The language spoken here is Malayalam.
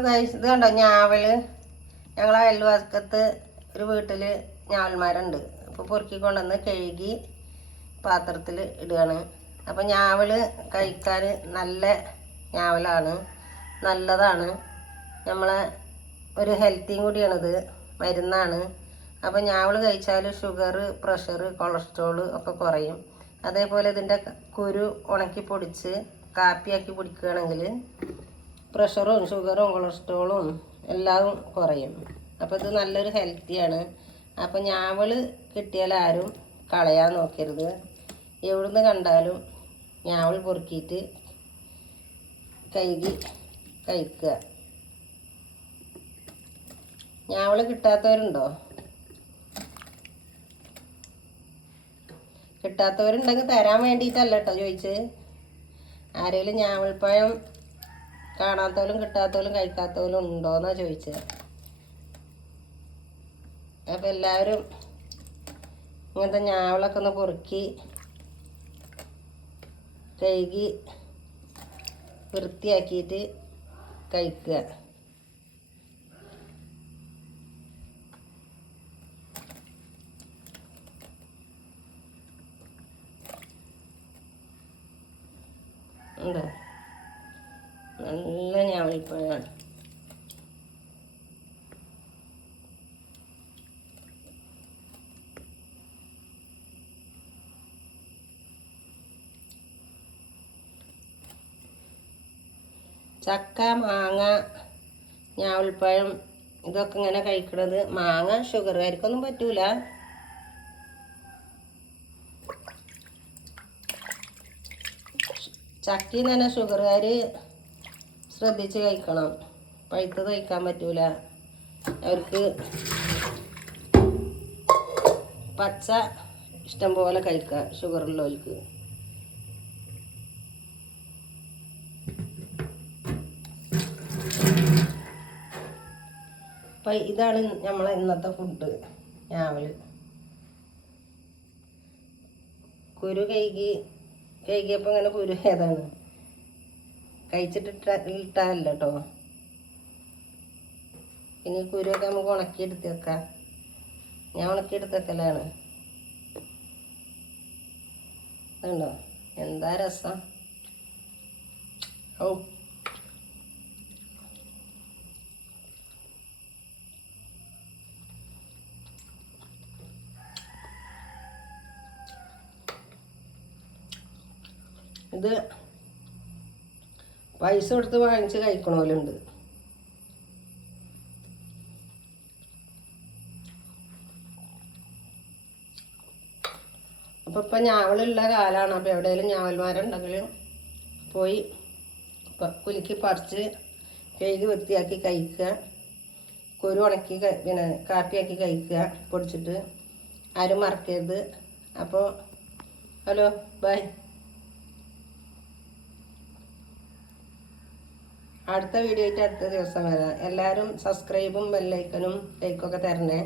ഇത് കണ്ടോ ഞാവല്. ഞങ്ങളെ അയൽവാക്കത്ത് ഒരു വീട്ടിൽ ഞാവൽമാരുണ്ട്. അപ്പോൾ പൊറുക്കി കൊണ്ടുവന്ന് കഴുകി പാത്രത്തിൽ ഇടുകയാണ്. അപ്പോൾ ഞാവൽ കഴിക്കാൻ നല്ല ഞാവലാണ്, നല്ലതാണ്. നമ്മളെ ഒരു ഹെൽത്തിയും കൂടിയാണിത്, മരുന്നാണ്. അപ്പോൾ ഞാവൽ കഴിച്ചാൽ ഷുഗർ, പ്രഷർ, കൊളസ്ട്രോൾ ഒക്കെ കുറയും. അതേപോലെ ഇതിൻ്റെ കുരു ഉണക്കി പൊടിച്ച് കാപ്പിയാക്കി കുടിക്കുകയാണെങ്കിൽ പ്രഷറും ഷുഗറും കൊളസ്ട്രോളും എല്ലാം കുറയും. അപ്പോൾ ഇത് നല്ലൊരു ഹെൽത്തിയാണ്. അപ്പോൾ ഞാവൽ കിട്ടിയാൽ ആരും കളയാൻ നോക്കരുത്. എവിടുന്ന് കണ്ടാലും ഞാവൽ പൊറുക്കിയിട്ട് കഴുകി കഴിക്കുക. ഞാവൽ കിട്ടാത്തവരുണ്ടോ? കിട്ടാത്തവരുണ്ടെങ്കിൽ തരാൻ വേണ്ടിയിട്ടല്ല കേട്ടോ ചോദിച്ച്. ആരെങ്കിലും ഞാവൽപ്പഴം കാണാത്തവരും കിട്ടാത്തവരും കഴിക്കാത്തവരും ഉണ്ടോയെന്നാണ് ചോദിച്ചത്. അപ്പം എല്ലാവരും ഇങ്ങനത്തെ ഞാവലൊക്കെ ഒന്ന് പൊറുക്കി കഴുകി വൃത്തിയാക്കിയിട്ട് കഴിക്കുക. എന്താ നല്ല ഞാവൽപ്പഴമാണ്. ചക്ക, മാങ്ങ, ഞാവൽപ്പഴം ഇതൊക്കെ ഇങ്ങനെ കഴിക്കണത്. മാങ്ങ ഷുഗറുകാർക്കൊന്നും പറ്റൂല. ചക്കയിൽ തന്നെ ഷുഗറുകാർ ശ്രദ്ധിച്ച് കഴിക്കണം. പഴുത്തത് കഴിക്കാൻ പറ്റൂല. അവർക്ക് പച്ച ഇഷ്ടം പോലെ കഴിക്കുക ഷുഗറുള്ളവർക്ക്. അപ്പം ഇതാണ് നമ്മളെ ഇന്നത്തെ ഫുഡ്. ഞാവൽ കുരു കഴുകിയപ്പോൾ ഇങ്ങനെ കുരു ഏതാണ് ഇട്ടല്ല കേട്ടോ. പിന്നെ ഈ കുരുവൊക്കെ നമുക്ക് ഉണക്കിയെടുത്ത് വെക്കാം. ഞാൻ ഉണക്കിയെടുത്ത് വെക്കലാണ്. അതുണ്ടോ എന്താ രസം. ഓ ഇത് പൈസ കൊടുത്ത് വാങ്ങിച്ച് കഴിക്കണമല്ലുണ്ട്. അപ്പോൾ ഇപ്പം ഞാവലുള്ള കാലമാണ്. അപ്പോൾ എവിടെയെങ്കിലും ഞാവൽമാരുണ്ടെങ്കിൽ പോയി കുലുക്കി പറിച്ച് കഴുകി വൃത്തിയാക്കി കഴിക്കുക. കുരു ഉണക്കി പിന്നെ കാപ്പിയാക്കി കഴിക്കുക പൊടിച്ചിട്ട്. ആരും മറക്കരുത്. അപ്പോൾ ഹലോ ബൈ. അടുത്ത വീഡിയോ ആയിട്ട് അടുത്ത ദിവസം വരാം. എല്ലാവരും സബ്സ്ക്രൈബും ബെല്ലൈക്കനും ലൈക്കൊക്കെ തരണേ.